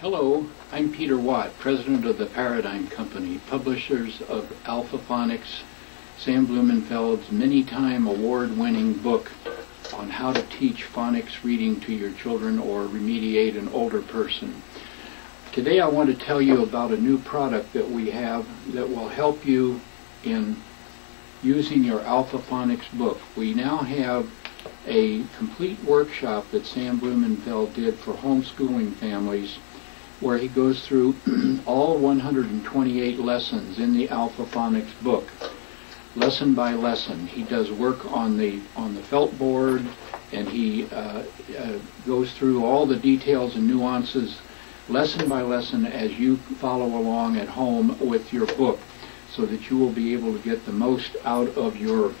Hello, I'm Peter Watt, President of the Paradigm Company, publishers of Alpha-phonics, Sam Blumenfeld's many-time award-winning book on how to teach phonics reading to your children or remediate an older person. Today I want to tell you about a new product that we have that will help you in using your Alpha-phonics book. We now have a complete workshop that Sam Blumenfeld did for homeschooling families, where he goes through all 128 lessons in the Alpha-phonics book, lesson by lesson. He does work on the felt board, and he goes through all the details and nuances lesson by lesson as you follow along at home with your book, so that you will be able to get the most out of your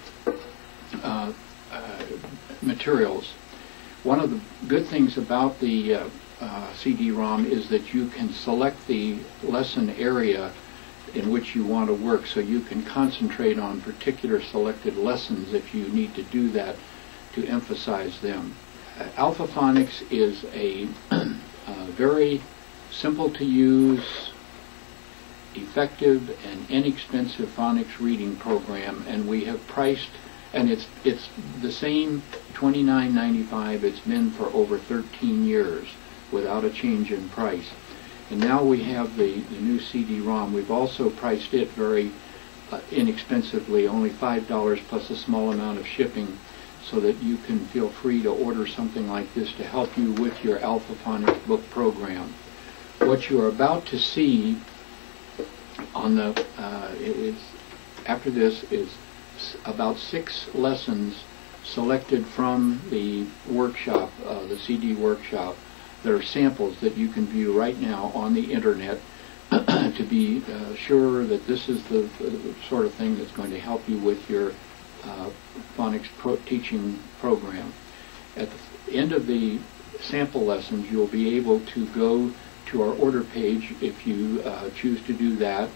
materials. One of the good things about the CD-ROM is that you can select the lesson area in which you want to work, so you can concentrate on particular selected lessons if you need to do that to emphasize them. Alpha-phonics is a very simple to use, effective and inexpensive phonics reading program, and we have priced, and it's the same $29.95 it's been for over 13 years without a change in price. And now we have the new CD-ROM. We've also priced it very inexpensively, only $5 plus a small amount of shipping, so that you can feel free to order something like this to help you with your Alpha-phonics book program. What you're about to see on the after this is about 6 lessons selected from the workshop, the CD workshop. There are samples that you can view right now on the internet to be sure that this is the sort of thing that's going to help you with your phonics teaching program. At the end of the sample lessons, you'll be able to go to our order page if you choose to do that,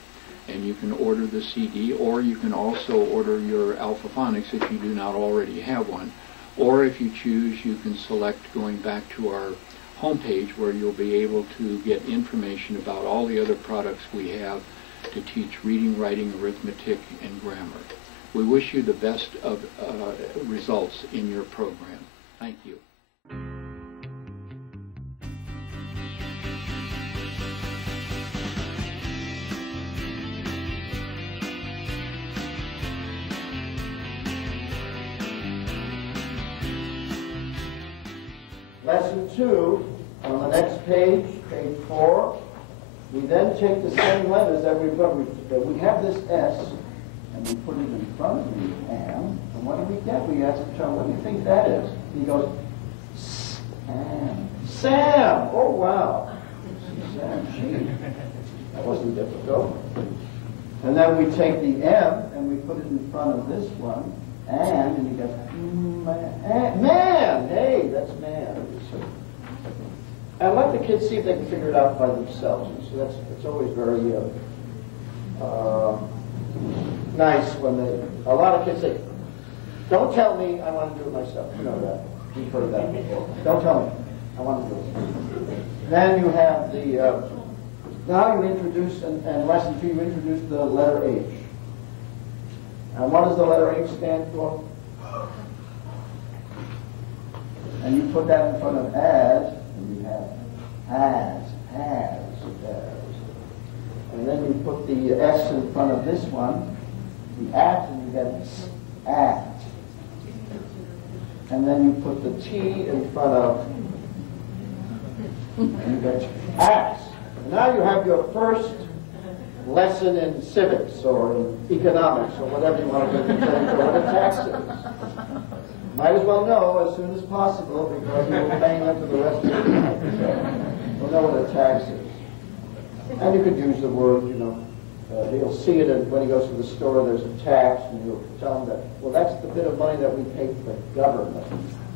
and you can order the CD, or you can also order your Alpha-phonics if you do not already have one. Or if you choose, you can select going back to our homepage, where you'll be able to get information about all the other products we have to teach reading, writing, arithmetic, and grammar. We wish you the best of results in your program. Thank you. Lesson 2, on the next page, page 4, we then take the same letters that we've got. We have this S, and we put it in front of the M, and what do we get? We ask the child, what do you think that is? He goes, Sam. Sam! Oh, wow. Sam, gee. That wasn't difficult. And then we take the M, and we put it in front of this one, and he goes, man! Hey, that's man. And let the kids see if they can figure it out by themselves. And so that's always very nice when a lot of kids say, don't tell me, I want to do it myself. You know that. You've heard that before. Don't tell me, I want to do it. Then you have the, now you introduce, and lesson 2, you introduce the letter H. And what does the letter H stand for? And you put that in front of as, and you have has. And then you put the S in front of this one, the at, and you get at. And then you put the T in front of, and you get ass. And now you have your first lesson in civics or in economics or whatever you want to do, or what a tax is. Might as well know as soon as possible, because you'll be paying them for the rest of the life. So you'll know what a tax is. And you could use the word, you know, he'll see it when he goes to the store, there's a tax, and you'll tell him that, well, that's the bit of money that we pay for the government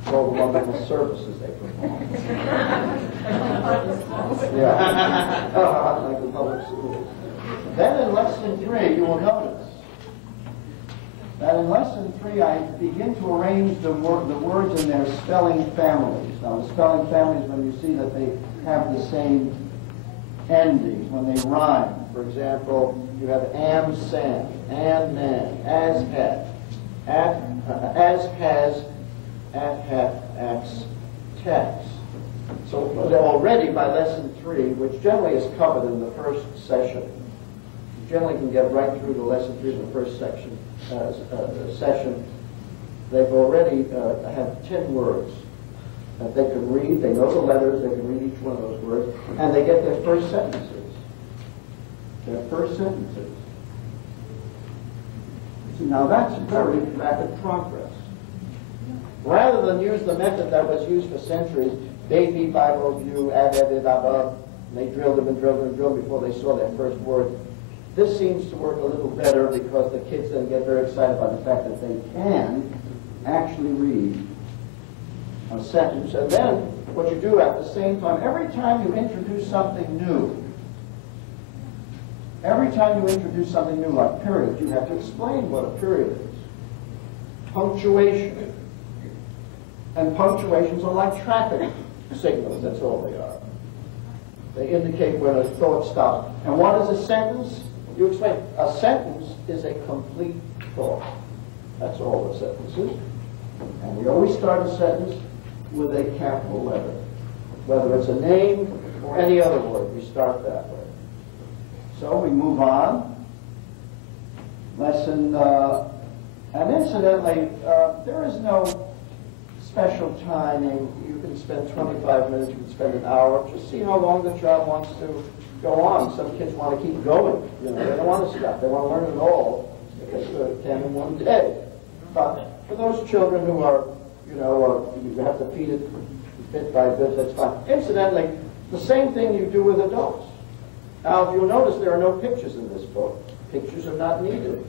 for all the wonderful services they perform. Yeah. Like the public schools. Then in lesson 3, you will notice that in lesson 3 I begin to arrange the words in their spelling families. Now the spelling families, when you see that they have the same endings when they rhyme. For example, you have am Sam, am man, as had, as has, at hath, acts, tax. So already by lesson 3, which generally is covered in the first session, you generally can get right through to lesson 3 in the first session, they've already had 10 words that they can read. They know the letters, they can read each one of those words, and they get their first sentences. Their first sentences. Now that's very rapid progress. Rather than use the method that was used for centuries, baby, Bible, view, above, they drilled them and drilled them and drilled before they saw their first word. This seems to work a little better because the kids then get very excited by the fact that they can actually read a sentence. And then what you do at the same time, every time you introduce something new, like periods, you have to explain what a period is. Punctuation. And punctuations are like traffic signals, that's all they are. They indicate when a thought stops. And what is a sentence? You explain. A sentence is a complete thought. That's all a sentence is. And we always start a sentence with a capital letter. Whether it's a name or any other word, we start that way. So we move on. Lesson, and incidentally, there is no special timing. You can spend 25 minutes, you can spend an hour. Just see how long the child wants to go on. Some kids want to keep going. You know, they don't want to stop. They want to learn it all. They can in one day. But for those children who are, you know, you have to feed it bit by bit, that's fine. Incidentally, the same thing you do with adults. Now, if you'll notice, there are no pictures in this book. Pictures are not needed.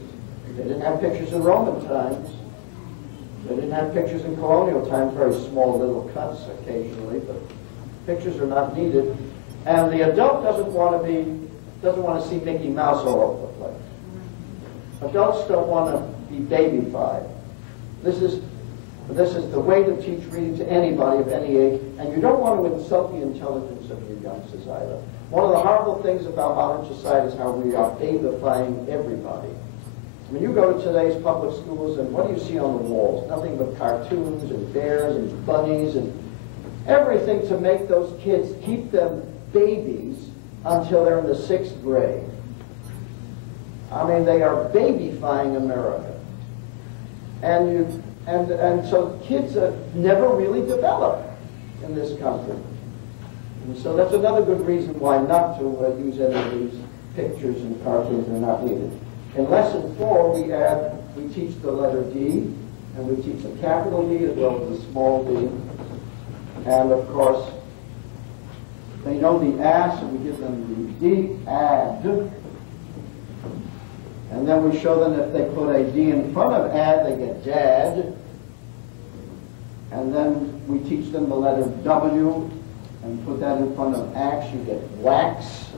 They didn't have pictures in Roman times. They didn't have pictures in colonial times, very small little cuts occasionally, but pictures are not needed. And the adult doesn't want to see Mickey Mouse all over the place. Adults don't want to be babyfied. This is the way to teach reading to anybody of any age, and you don't want to insult the intelligence of your youngsters either. One of the horrible things about modern society is how we are babyfying everybody. I mean, you go to today's public schools, and what do you see on the walls? Nothing but cartoons and bears and bunnies and everything to make those kids, keep them babies until they're in the 6th grade. I mean, they are babyfying America. And so kids never really develop in this country. And so that's another good reason why not to use any of these pictures and cartoons. They're not needed. In lesson 4, we teach the letter D, and we teach the capital D as well as the small d. And of course, they know the A, so we give them the D, add. And then we show them if they put a D in front of add, they get dad. And then we teach them the letter W, and put that in front of ax, you get wax.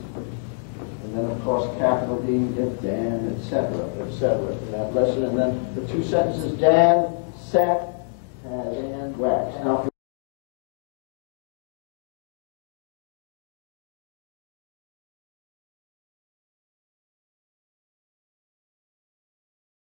And then, of course, capital D, you get Dan, etc., in that lesson. And then the 2 sentences, Dan, sat, and wax. Now,